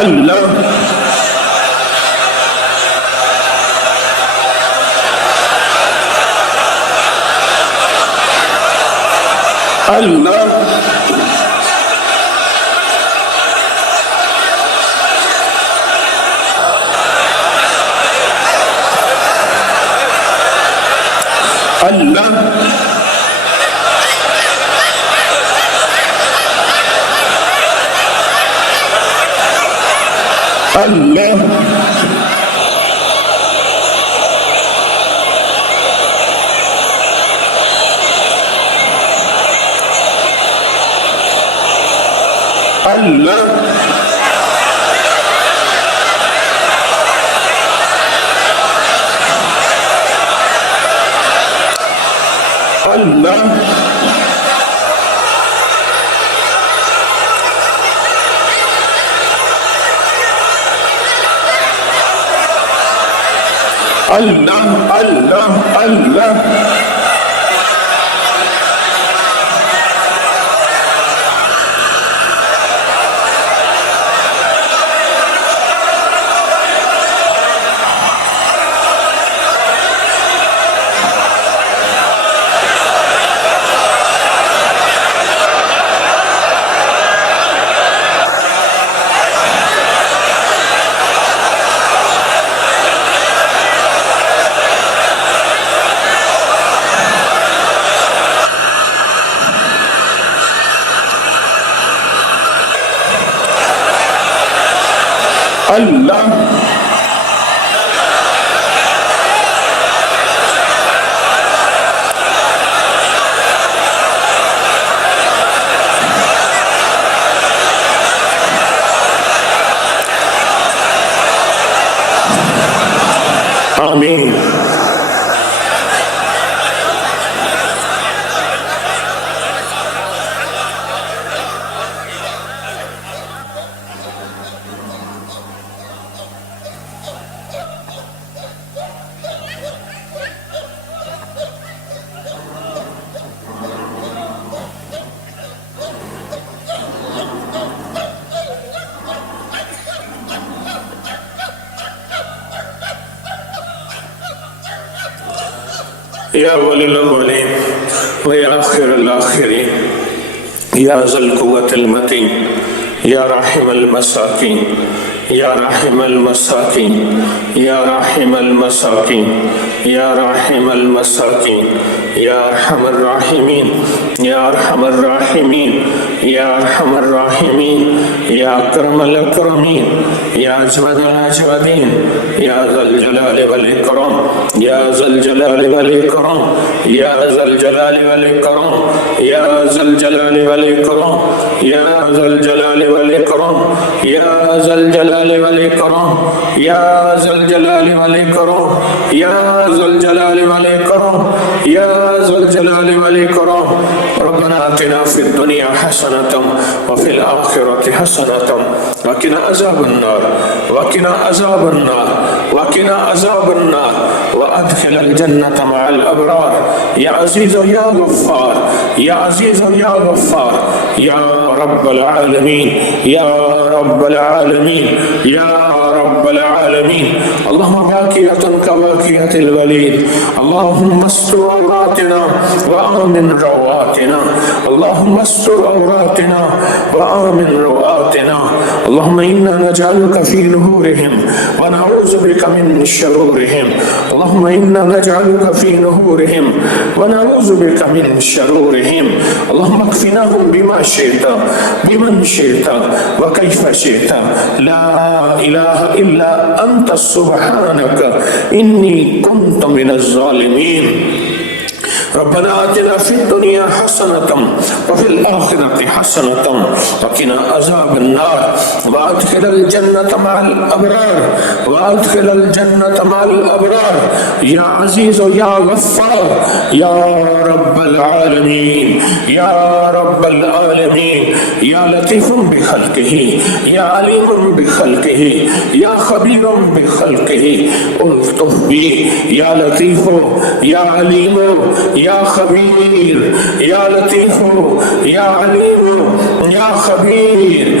اللہ اللہ اللہ اللہ اللہ اللہ اللہ اللہ اللہ اللہ آمین یا ولی الاولین و یا آخر الاخرین یا ذا القوة المتین یا راحم المساکین یا راحم المساکین یا راحم المساکین یا راحم المساکین یا ارحم الراحمین یا ارحم الراحمین یا ارحم الراحمین یا اکرم الاکرمین یا اجود الاجودین یا ذا الجلال والاکرام یا ذا الجلال والاکرام یا ذا الجلال والاکرام یا ذا الجلال والاکرام یا ذا الجلال والاکرام یا ذا الجلال والاکرام یا ذا الجلال والاکرام یا ذا الجلال والاکرام یا ذا الجلال والاکرام ربنا آتنا في الدنيا حسنة وفي الآخرة حسنة وقنا عذاب النار وقنا عذاب النار وقنا عذاب النار وأدخل الجنة مع الأبرار يا عزيز يا غفار يا عزيز يا غفار يا رب العالمين يا رب العالمين يا رب العالمين اللهم باقية كباقية الوليد اللهم استر عوراتنا وآمن رواتنا اللهم استر عوراتنا وآمن رواتنا اللهم إنا نجعلك في نهورهم ونعوذ بك من شرورهم اللهم إنا نجعلك في نهورهم ونعوذ بك من شرورهم اللهم اكفناهم بما شئت بمن شئت وكيف شئت لا إله إلا أنت سبحانك إني كنت من الظالمين ربنا آتنا في الدنيا حسنة وفي الآخرة حسنة وقنا عذاب النار وأدخل الجنة مع الأبرار وأدخل الجنة مع الأبرار يا عزيز يا غفار يا رب العالمين يا رب العالمين يا لطيف بخلقه يا عليم بخلقه يا خبير بخلقه ألطف بي يا لطيف يا عليم يا خبير يا لطيف يا عليم يا خبير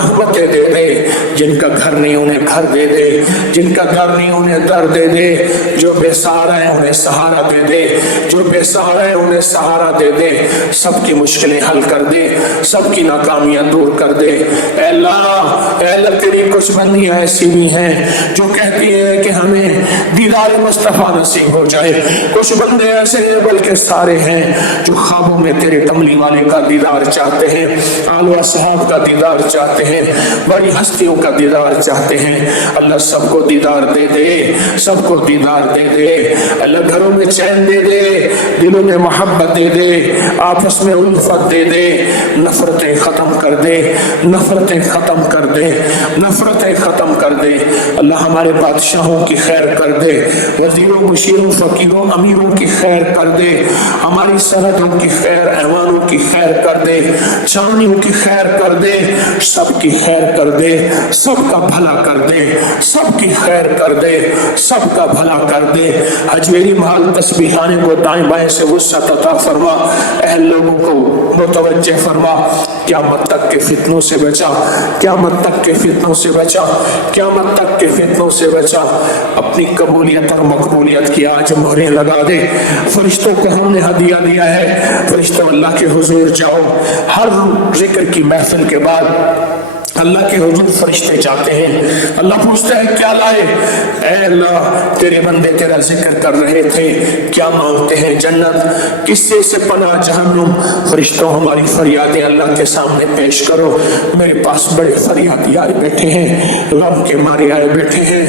رحمتیں دے دے، جن کا گھر نہیں انہیں گھر دے دے، جن کا گھر نہیں انہیں در دے دے، جو بے سہارا ہے انہیں سہارا دے دے، جو بے سہارا ہے انہیں سہارا دے دے، سب کی مشکلیں حل کر دے، سب کی ناکامیاں دور کر دے۔ اے اللہ تیری کچھ بندیاں ایسی بھی ہیں جو کہتی ہیں کہ ہمیں دیدار مصطفیٰ نصیب ہو جائے، کچھ بندے ایسے ہیں بلکہ سارے ہیں جو خوابوں میں تیرے کملی والے کا دیدار چاہتے ہیں، آل و اصحاب کا دیدار چاہتے ہیں، بڑی ہستیوں کا دیدار چاہتے ہیں۔ اللہ سب کو دیدار دے دے، سب کو دیدار دے دے۔ اللہ گھروں میں چین دے دے، دلوں میں محبت دے دے، آپس میں الفت دے دے، نفرتیں ختم کر دے، نفرتیں ختم کر دے، نفرتیں ختم کر دے۔ اللہ ہمارے بادشاہوں کی خیر کر دے، وزیروں مشیروں فقیروں امیروں کی خیر کر دے، ہماری سرحدوں کی خیر، ایوانوں کی خیر کر دے، چاندیوں کی خیر کر دے، سب کی خیر کر دے، سب کا بھلا کر دے، سب کی خیر کر دے، سب کا بھلا کر دے۔ حجویری محل تسبیحانے کو دائیں بائیں سے وسعت عطا فرما، اہل لوگوں کو متوجہ فرما، قیامت تک کے فتنوں سے بچا، قیامت تک کے فتنوں سے بچا، قیامت تک کے فتنوں سے بچا۔ اپنی قبولیت اور مقبولیت کی آج مہریں لگا دے۔ فرشتوں کو ہم نے ہدیہ دیا ہے، فرشتوں اللہ کے حضور جاؤ، ہر ذکر کی محفل کے بعد اللہ کے حضور فرشتے جاتے ہیں، اللہ پوچھتا ہے کیا لائے؟ اے اللہ تیرے بندے تیرا ذکر کر رہے تھے، کیا مانگتے ہیں؟ جنت، کس سے پناہ جہنم؟ فرشتوں ہماری فریادیں اللہ کے سامنے پیش کرو۔ میرے پاس بڑے فریادی آئے بیٹھے ہیں، غم کے مارے آئے بیٹھے ہیں،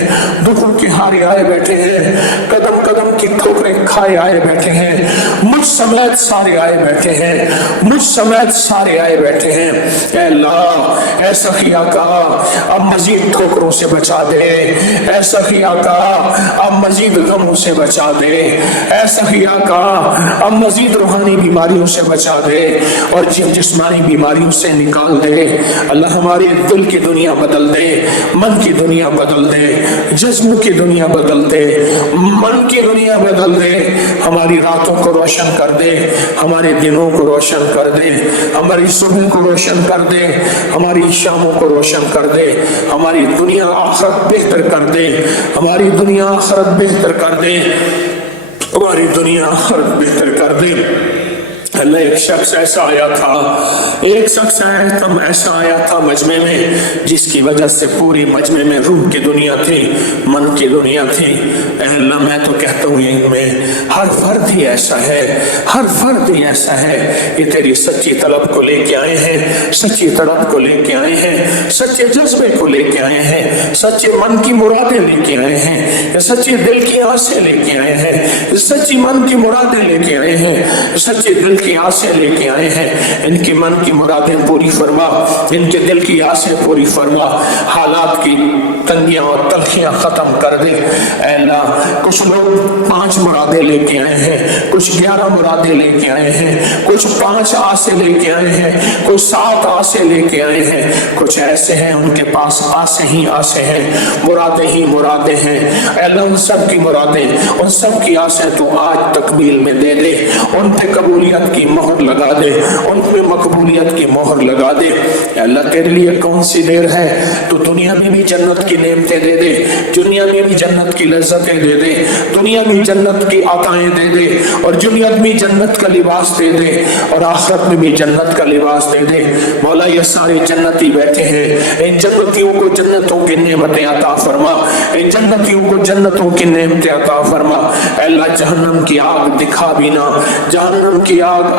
دکھوں کے ہارے آئے بیٹھے ہیں، قدم قدم کی ٹھوکریں کھائے آئے بیٹھے ہیں، مجھ سمیت سارے آئے بیٹھے ہیں، مجھ سمیت سارے آئے بیٹھے ہیں۔ اے اللہ ایسا سخیا کا اب مزید ٹھوکروں سے بچا دے، اے سخیا کا اب مزید غموں سے بچا دے، اے سخیا کا اب مزید روحانی بیماریوں سے بچا دے اور جسمانی بیماریوں سے نکال دے۔ اللہ ہماری دل کی دنیا بدل دے، من کی دنیا بدل دے، جسم کی دنیا بدل دے، من کی دنیا بدل دے، ہماری راتوں کو روشن کر دے، ہمارے دنوں کو روشن کر دے، ہماری صبح کو روشن کر دے، ہماری شاموں کو روشن کر دے، ہماری دنیا آخرت بہتر کر دے، ہماری دنیا آخرت بہتر کر دے، ہماری دنیا آخرت بہتر کر دے۔ اللہ ایک شخص ایسا آیا تھا، ایک شخص ایسا آیا تھا مجمع میں، جس کی وجہ سے پوری مجمع میں روح کی دنیا تھی، من کی دنیا تھی۔ اے اللہ میں تو کہتا ہوں ان میں ہر فرد ہی ایسا ہے، ہر فرد ہی ایسا ہے۔ یہ تیری سچی طلب کو لے کے آئے ہیں، سچی طلب کو لے کے آئے ہیں، سچے جذبے کو لے کے آئے ہیں، سچے من کی مرادیں لے کے آئے ہیں، سچے دل کی آسیں لے کے آئے ہیں، سچی من کی مرادیں لے کے آئے ہیں، سچے دل کی آسیں لے کے آئے ہیں۔ ان کے من کی مرادیں پوری فرما، ان کے دل کی آسیں پوری فرما، حالات کی تنگیاں اور تلخیاں ختم کر دے۔ اے اللہ کچھ لوگ 5 مرادیں لے کے آئے ہیں، کچھ 11 مرادیں لے کے آئے ہیں، کچھ 5 آسیں لے کے آئے ہیں، کچھ 7 آسیں لے کے آئے ہیں، کچھ ایسے ہیں ان کے پاس آسیں ہی آسیں ہیں، مرادیں ہی مرادیں ہیں۔ اے اللہ ان سب کی مرادیں، ان سب کی آسیں تو آج تکمیل میں دے دے، ان پہ قبولیت کی مہر لگا دے، ان پہ مقبولیت کی مہر لگا دے۔ اے اللہ تیرے لیے کون سی دیر ہے؟ تو دنیا میں بھی جنت کی نعمتیں دے دے، دنیا میں بھی جنت کی لذتیں دے دے، دنیا میں جنت کی عطائیں دے دے، اور دنیا میں جنت کا لباس دے دے، اور آخرت میں بھی جنت کا لباس دے دے۔ مولا یہ سارے جنتی بیٹھے ہیں، ان جنتیوں کو جنتوں کی نعمتیں عطا فرما، ان جنتیوں کو جنتوں کی نعمتیں عطا فرما۔ اے اللہ جہنم کی آگ دکھا بھی نہ، جہنم کی آگ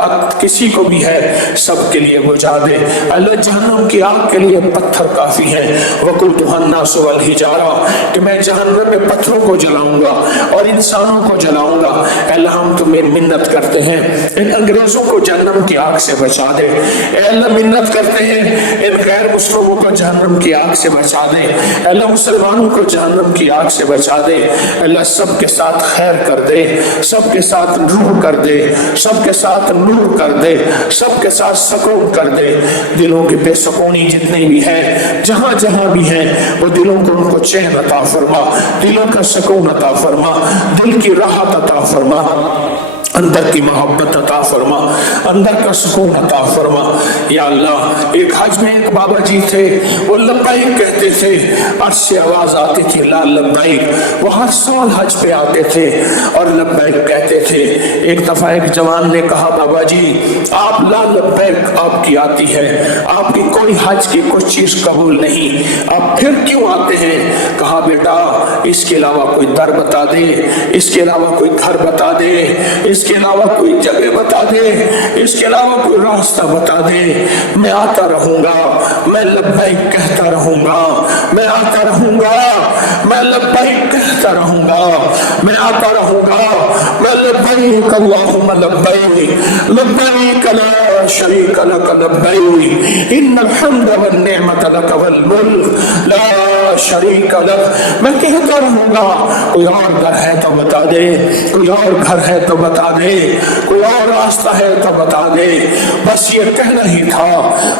کسی کو بھی ہے سب کے لیے بجھا دے۔ اللہ جہنم کی آگ کے لیے پتھر کافی ہیں، وَقُلْتُهَا النَّاسُ وَالْحِجَارَةُ کہ میں جہنم میں پتھروں کو جلاؤں گا اور انسانوں کو جلاؤں گا۔ اے اللہ ہم تمہیں منت کرتے ہیں ان انگریزوں کو جہنم کی آگ سے بچا دے۔ اے اللہ منت کرتے ہیں ان غیر مسلموں کو جہنم کی آگ سے بچا دے۔ اے اللہ مسلمانوں کو جہنم کی آگ سے بچا دے۔ اے اللہ سب کے ساتھ خیر کر دے، سب کے ساتھ نور کر دے، سب کے ساتھ نور کر دے، سب کے ساتھ سکون کر دے۔ دلوں کی بے سکونی جتنے بھی ہیں، جہاں جہاں بھی ہیں، وہ دلوں کو ان کو چین عطا فرما، دلوں کا سکون عطا فرما، دل کی راحت عطا فرما۔ اندر کی محبت عطا فرما، اندر کا سکون عطا فرما یا اللہ۔ ایک حج میں ایک بابا جی تھے، وہ لبیک کہتے تھے، عرش سے آواز آتی تھی لا لبیک، وہ ہر سال حج پہ آتے تھے اور لبیک کہتے تھے۔ ایک دفعہ ایک جوان نے کہا بابا جی آپ لا لبیک آپ کی آتی ہے، آپ کی کوئی حج کی کچھ چیز قبول نہیں، آپ پھر کیوں آتے ہیں؟ کہا بیٹا اس کے علاوہ کوئی در بتا دے، اس کے علاوہ کوئی گھر بتا دے، اس کے علاوہ کوئی جگہ بتا دے، اس کے علاوہ کوئی راستہ بتا دے، میں آتا رہوں گا، میں لبیک کہتا رہوں گا، میں آتا رہوں گا، میں لبیک کہتا رہوں گا، میں آتا رہوں گا، میں لبیک اللہم لبیک لبیک لا شریک لک لبیک ان الحمد والنعمت لک والملک لا شریک لک۔ میں کہتا رہوں گا، کوئی اور گھر ہے تو بتا دے، کوئی اور گھر ہے تو بتا دے، کوئی اور راستہ ہے تو بتا دے، بس یہ کہنا ہی تھا۔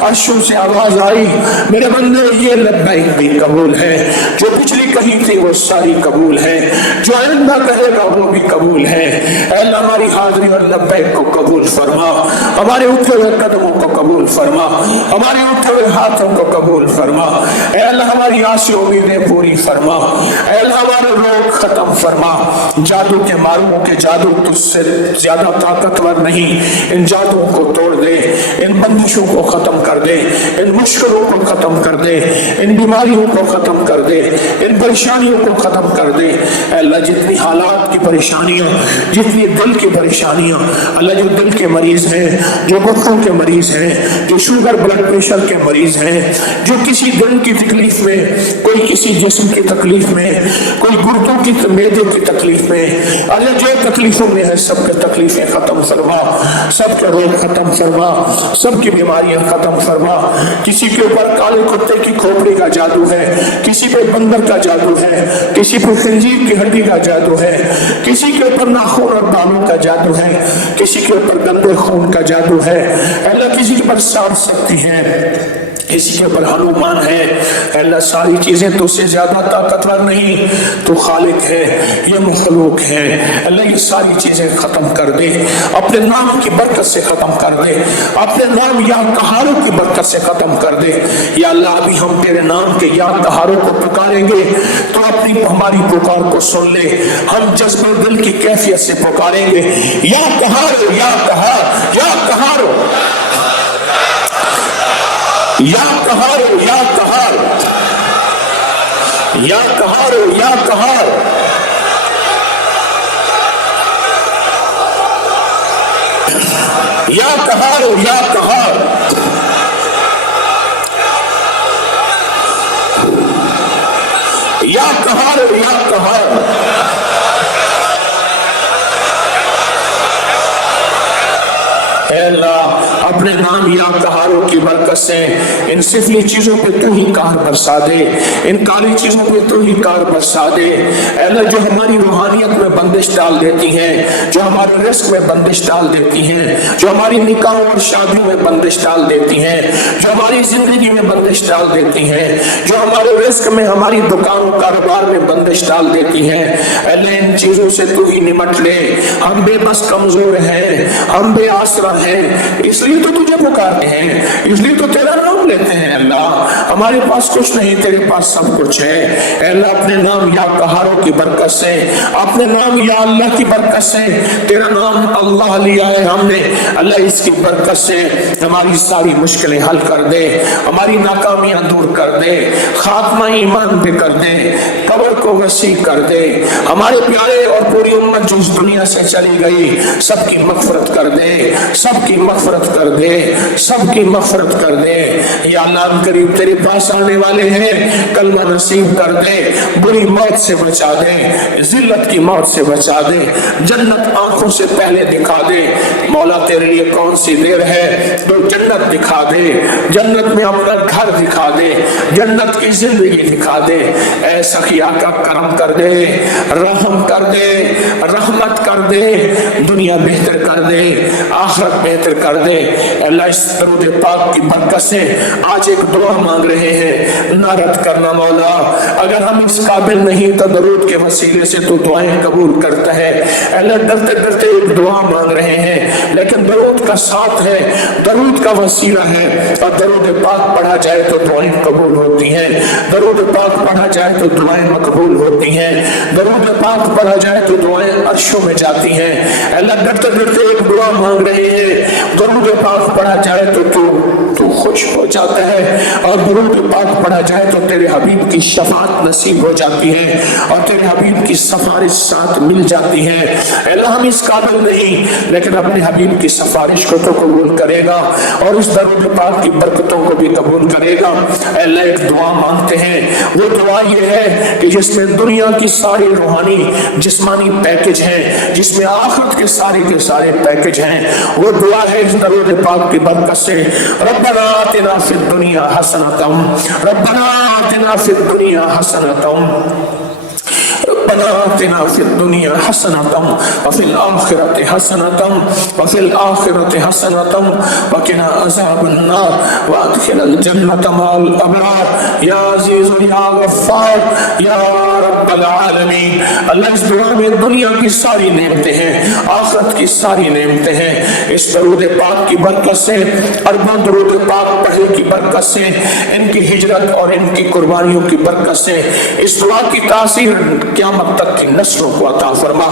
عرشوں سے آواز آئی میرے بندے یہ لبیک بھی قبول ہے، جو پچھلی کہی تھی وہ ساری قبول ہے، جو آئندہ کہے گا وہ بھی قبول ہے۔ اے اللہ ہماری حاضری اور لبیک کو قبول فرما، ہمارے اٹھے ہوئے قدموں کو قبول فرما، ہمارے اٹھے ہوئے ہاتھوں کو قبول فرما۔ اے اللہ ہماری آسیں امیدیں پوری فرما، اے اللہ ہمارے روگ ختم فرما۔ جادو کے ماروں کے جادو تجھ سے زیادہ طاقتور نہیں، ان جادوں کو توڑ دے، ان بندشوں کو ختم کر دے، ان مشکلوں کو ختم کر دے، ان بیماریوں کو ختم کر دے، ان پریشانیوں کو ختم کر دے۔ اے اللہ جتنی حالات کی پریشانیاں، جتنی دل کی پریشانیاں، اللہ جو دل کے مریض ہیں، جو گھٹنوں کے مریض ہیں، جو شوگر بلڈ پریشر کے مریض ہیں، جو کسی دل کی تکلیف میں، کوئی کسی جسم کی تکلیف میں، کوئی گردوں کی معدے کی تکلیف میں، اللہ جو تکلیفوں میں ہے سب کے تکلیفیں ختم فرما، سب کے روگ ختم فرما، سب کی بیماریاں ختم فرما۔ کسی کے اوپر کالے کتے کی کھوپڑی کا جادو ہے، کسی پہ بندر کا جادو ہے، کسی پہ خنزیر کی ہڈی کا جادو ہے، کسی کے اوپر ناخن اور بالوں کا جادو ہے، کسی کے اوپر گندے خون کا جادو ہے، اللہ کسی کے اوپر سانپ سکتی ہیں، کسی کے اوپر ہنومان ہے۔ اے اللہ ساری چیزیں تو سے زیادہ طاقتور نہیں، تو خالق ہے، یہ مخلوق ہے۔ اللہ یہ ساری چیزیں ختم کر دے، اپنے نام کی برکت سے ختم کر دے، اپنے نام یا قہاروں کی برکت سے ختم کر دے۔ یا اللہ ابھی ہم تیرے نام کے یا قہاروں کو پکاریں گے تو اپنی ہماری پکار کو سن لے، ہم جذبہ دل کی کیفیت سے پکاریں گے یا قہار یا قہار یا قہار یا قہار یا قہار یا قہار یا قہار یا قہار یا قہار یا قہار یا قہار۔ اے اللہ اپنے نام یا قہاروں کی برکت سے ان سفلی چیزوں پہ تو ہی قہر برسا دے، ان کالی چیزوں پہ تو ہی قہر برسا دے۔ اے اللہ جو ہماری روحانیت میں بندش ڈال دیتی ہیں، جو ہمارے رزق میں بندش ڈال دیتی ہیں، جو ہماری نکاحوں اور شادیوں میں بندش ڈال دیتی ہیں، جو ہماری زندگی میں بندش ڈال دیتی ہیں، جو ہمارے رزق میں، ہماری دکان و کاروبار میں بندش ڈال دیتی ہیں، اے اللہ ان چیزوں سے تو ہی نمٹ لے۔ ہم بے بس کمزور ہیں، ہم بے آسرا ہیں، اس لیے تو تجھے پکارتے ہیں، اس لیے تو تیرا نام لیتے ہیں۔ اللہ ہمارے پاس کچھ نہیں، تیرے پاس سب کچھ ہے۔ اے اللہ اپنے نام یا قہاروں کی برکت سے، اپنے نام یا اللہ کی برکت سے، تیرا نام اللہ لیا ہے ہم نے، اللہ اس کی برکت سے ہماری ساری مشکلیں حل کر دے، ہماری ناکامیاں دور کر دے، خاتمہ ایمان پہ کر دے، قبر کو وسیع کر دے، ہمارے پیارے اور پوری امت جو اس دنیا سے چلی گئی سب کی مغفرت کر دے، سب کی مغفرت کر دے، سب کی مغفرت کر دے۔ یا اللہ قریب تیرے پاس آنے والے ہیں، کلمہ نصیب کر دے، بری موت سے بچا دے، ذلت کی موت سے بچا دے، جنت آنکھوں سے پہلے دکھا دے، مولا تیرے لیے کون سی دیر ہے، تو جنت دکھا دے، جنت میں اپنا گھر دکھا دے، جنت کی زندگی دکھا دے۔ اے سخی آقا کرم کر دے، رحم کر دے، رحمت کر دے، دنیا بہتر کر دے، آخرت بہتر کر دے۔ اللہ اس درود پاک کی برکت سے آج ایک دعا مانگ رہے ہیں، نہ رد کرنا مولا، اگر ہم اس قابل نہیں تو درود کے وسیلے سے تو دعائیں قبول کرتا ہے۔ اللہ ڈرتے ڈرتے ایک دعا مانگ رہے ہیں، لیکن درود کا ساتھ ہے، درود کا وسیلہ ہے، اور درود پاک پڑھا جائے تو دعائیں قبول ہوتی ہیں، درود پاک پڑھا جائے تو دعائیں مقبول ہوتی ہیں، درود پاک پڑھا جائے تو دعائیں عرشوں میں جاتی ہیں۔ اللہ ڈرتے ڈرتے ایک دعا مانگ رہے ہیں، درود پاک پڑھا جائے تو تو خوش ہو جاتا ہے، اور درود پاک پڑھا جائے تو تیرے حبیب کی شفاعت نصیب ہو جاتی ہے، اور تیرے حبیب کی سفارش ساتھ مل جاتی ہے۔ اللہ ہم اس قابل نہیں، لیکن اپنے حبیب کی سفارش کو تو قبول کرے گا، اور اس درود پاک کی برکتوں کو بھی قبول کرے گا۔ اللہ ایک دعا مانگتے ہیں، وہ دعا یہ ہے کہ جس میں دنیا کی ساری روحانی جسمانی پیکج ہیں، جس میں آخرت کے سارے پیکج ہیں، وہ دعا ہے اس درود پاک کی برکت سے، ربنا آتنا فی الدنیا حسنۃ، ربنا آتنا فی الدنیا حسنۃ، ربنا آتنا فی الدنیا حسنۃ وفی الآخرۃ حسنۃ وفی الآخرۃ حسنۃ وقنا عذاب النار وادخلنا الجنۃ مع الابرار یا عزیز یا غفار یا رب العالمین۔ اللہ اس دعا میں دنیا کی ساری نعمتیں ہیں، آخرت کی ساری نعمتیں ہیں، اس درود پاک کی برکت سے، ارباں درود پاک پڑھنے کی برکت سے، ان کی ہجرت اور ان کی قربانیوں کی برکت سے، اس دعا کی تاثیر قیامت تک کی نسلوں کو عطا فرما،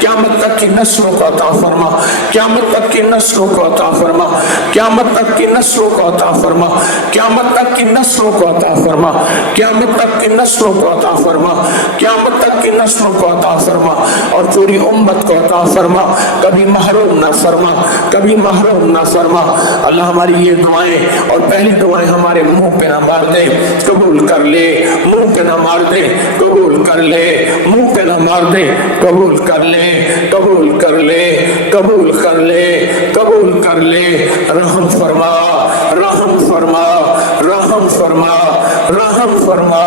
قیامت تک کی نسلوں کو عطا فرما، قیامت تک کی نسلوں کو عطا فرما، قیامت تک کی نسلوں کو عطا فرما، قیامت تک کی نسلوں کو عطا فرما، قیامت تک کی نسلوں کو عطا فرما، قیامت تک کی نسلوں کو عطا فرما، اور پوری امت کو عطا فرما، کبھی محروم نہ فرما، کبھی محروم نہ فرما۔ اللہ ہماری یہ دعائیں اور پہلی دعائیں ہمارے منہ پہ نہ مار دے، قبول کر لے، منہ پہ نہ مار دے، قبول کر لے، منہ پہ نہ مار دے، قبول کر لے، قبول کر لے، قبول کر لے، قبول کر لے، رحم فرما، رحم فرما، رحم فرما، رحم فرما،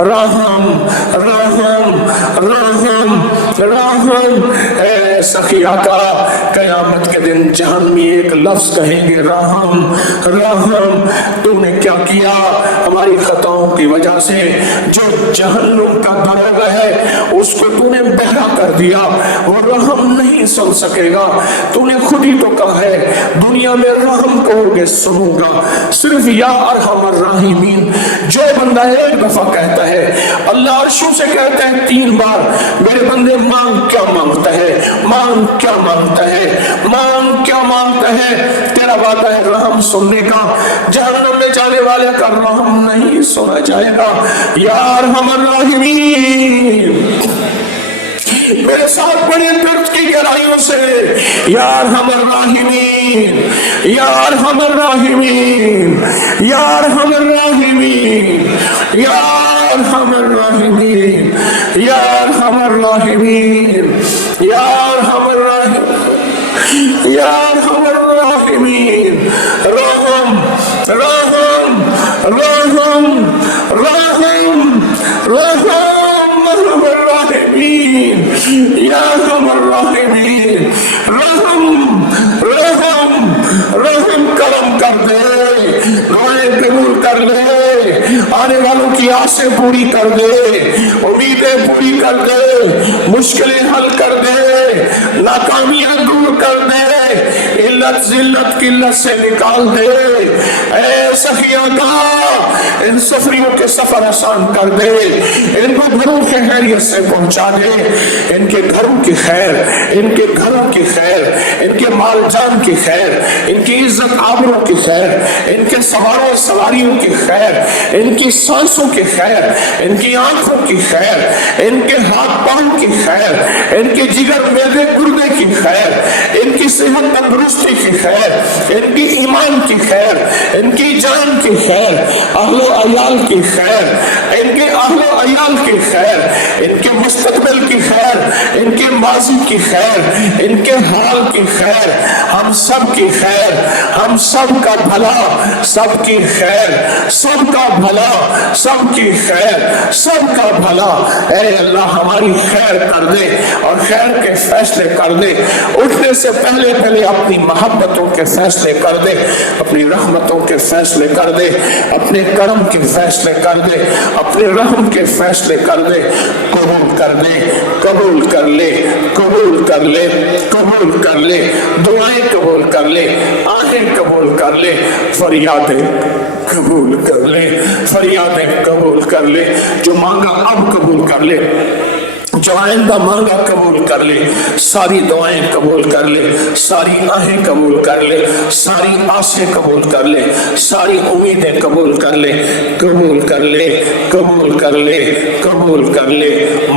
رحم رحم رحم رحم۔ اے سخی آقا قیامت کے دن جہنمی ایک لفظ کہیں گے، رحم رحم۔ تو نے کیا کیا ہماری خطاؤں کی وجہ سے؟ جو جہنم کا دروازہ ہے اس کو تو نے بہرا کر دیا، وہ رحم نہیں سن سکے گا۔ تو نے خود ہی تو کہا ہے دنیا میں رحم کہو گے سنوں گا، صرف یا ارحم الراحمین۔ جو بندہ ایک دفعہ کہتا ہے، اللہ عرشوں سے کہتا ہے 3 بار، میرے بندے مانگ کیا مانگتا ہے، مانگ کیا مانگتا ہے، مانگ کیا مانگتا ہے؟ تیرا وعدہ ہے رحم سننے کا، جہنم میں جانے والے کا رحم نہیں سنا جائے گا۔ یا ارحم الراحمین، میرے ساتھ بڑے درد کی گہرائیوں سے، یا ارحم الراحمین، یا ارحم الراحمین، یا ارحم الراحمین، یا ارحم الراحمین، یا ارحم الراحمین، یا ارحم الراحمین، یا ارحم الراحمین۔ رحم رحم رحم رحم رحم الراحمین، یا ارحم الراحمین۔ رحم رحم رحم کرم کر دے، دعائیں قبول کر لے، آنے والوں کی آسیں پوری کر دے، امیدیں پوری کر دے، مشکلیں حل کر دے، ناکامیاں دور کر دے، علت ذلت قلت سے نکال دے۔ اے سخیوں کا ان سفریوں کے سفر آسان کر دے، ان کو گھروں کے خیریت سے پہنچا دے، ان کے گھروں کی خیر، ان کے گھروں کی خیر، ان کے مال جان کی خیر، ان کی عزت آبروں کی خیر، ان کے سواروں سواریوں کی خیر، ان کی سانسوں کی خیر، ان کی آنکھوں کی خیر، ان کے ہاتھ پاؤں کی خیر، ان کے جگر معدے گردے کی خیر، ان کی صحت تندرستی کی خیر، ان کی ایمان کی خیر، ان کی جان کی خیر، اہل و عیال کی خیر، ان کے اہل و عیال کی خیر، ان کے مستقبل کی خیر، ان کے ماضی کی خیر، ان کے حال کی خیر، ہم ہم سب کی خیر، ہم سب کا بھلا، سب کی خیر، سب کا بھلا، سب کی خیر، سب کا بھلا۔ اے اللہ ہماری خیر کر دے اور خیر کے فیصلے کر دے۔ اٹھنے سے پہلے پہلے اپنی محبتوں کے فیصلے کر دے، اپنی رحمتوں کے فیصلے کر دے، اپنے کرم کے فیصلے کر دے، اپنے رحم کے فیصلے کر دے۔ قبول کر دے، قبول کر لے، قبول کر لے، قبول کر لے، دعائیں قبول کر لے، آہیں قبول کر لے، فریادیں قبول کر لے، فریادیں قبول کر لے۔ جو مانگا اب قبول کر لے، جو آئندہ مانگا قبول کر لے، ساری دعائیں قبول کر لے، ساری آہیں قبول کر لے، ساری آسیں قبول کر لے، ساری امیدیں قبول کر لے، قبول کر لے، قبول کر لے، قبول کر لے،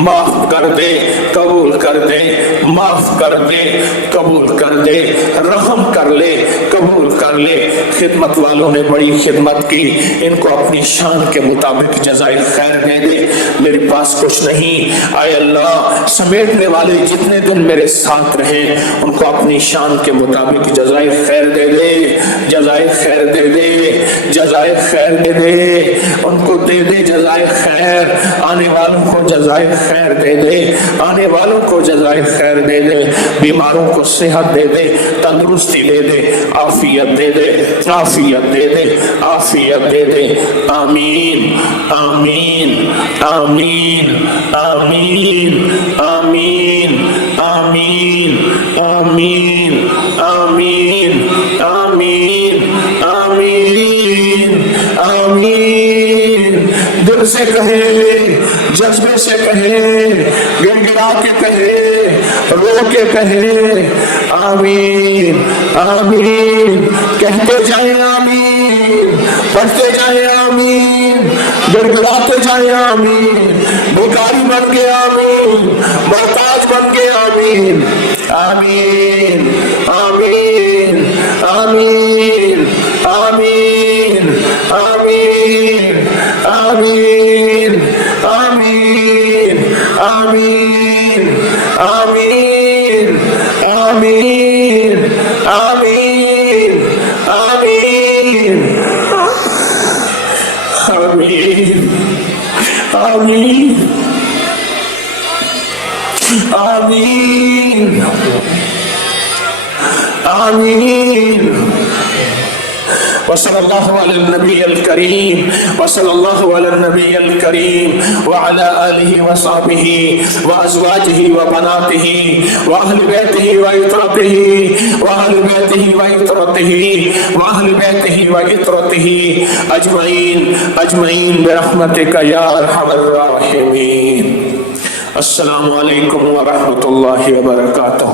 معاف کر دے، قبول کر دے، معاف کر دے، قبول کر دے، رحم کر لے، قبول کر لے۔ خدمت والوں نے بڑی خدمت کی، ان کو اپنی شان کے مطابق جزائے خیر دے دے۔ میرے پاس کچھ نہیں، آئے اللہ سمیٹنے والے جتنے دن میرے ساتھ رہے ان کو اپنی شان کے مطابق جزائے خیر دے دے، جزائے خیر دے دے، جزائے خیر دے دے، ان کو دے دے جزائے خیر۔ آنے والوں کو جزائے خیر دے دے، آنے والوں کو جزائے خیر دے دے، بیماروں کو صحت دے دے، تندرستی دے دے، عافیت دے دے، عافیت دے دے، عافیت دے دے۔ آمین آمین آمین آمین آمین آمین آمین آمین آمین آمین آمین۔ دل سے کہے، جذبے سے کہے، گڑ گڑا کے کہے، رو کے کہے، آمین آمین۔ کہتے جائیں آمین، پڑھتے جائیں آمین، گڑ گڑاتے جائیں آمین، بھکاری بن کے آمین، محتاج بن کے آمین، آمین آمین آمین آمین آمین آمین آمین آمین آمین آمین آمین آمین آمین آمین آمین۔ وصلی اللہ علی النبی الکریم، وصلی اللہ علی النبی الکریم وعلی آلہ وصحبہ وازواجہ وبناتہ واہل بیتہ وعطرتہ واہل بیتہ وعطرتہ واہل بیتہ وعطرتہ اجمعین اجمعین برحمتک یا ارحم الراحمین۔ السلام علیکم ورحمۃ اللہ وبرکاتہ۔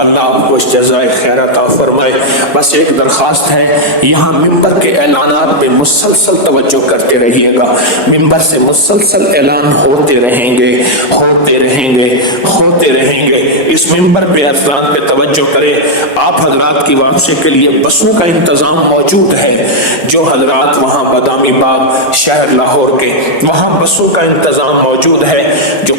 اللہ آپ کو جزائے خیر عطا فرمائے۔ بس ایک درخواست ہے، یہاں ممبر کے اعلانات پہ مسلسل توجہ کرتے رہیے گا، ممبر سے مسلسل اعلان ہوتے رہیں گے، ہوتے رہیں گے، ہوتے رہیں گے۔ اس ممبر پہ اعلان پہ توجہ کریں۔ آپ حضرات کی واپسی کے لیے بسوں کا انتظام موجود ہے، جو حضرات وہاں بادامی باغ شہر لاہور کے وہاں بسوں کا انتظام موجود ہے، جو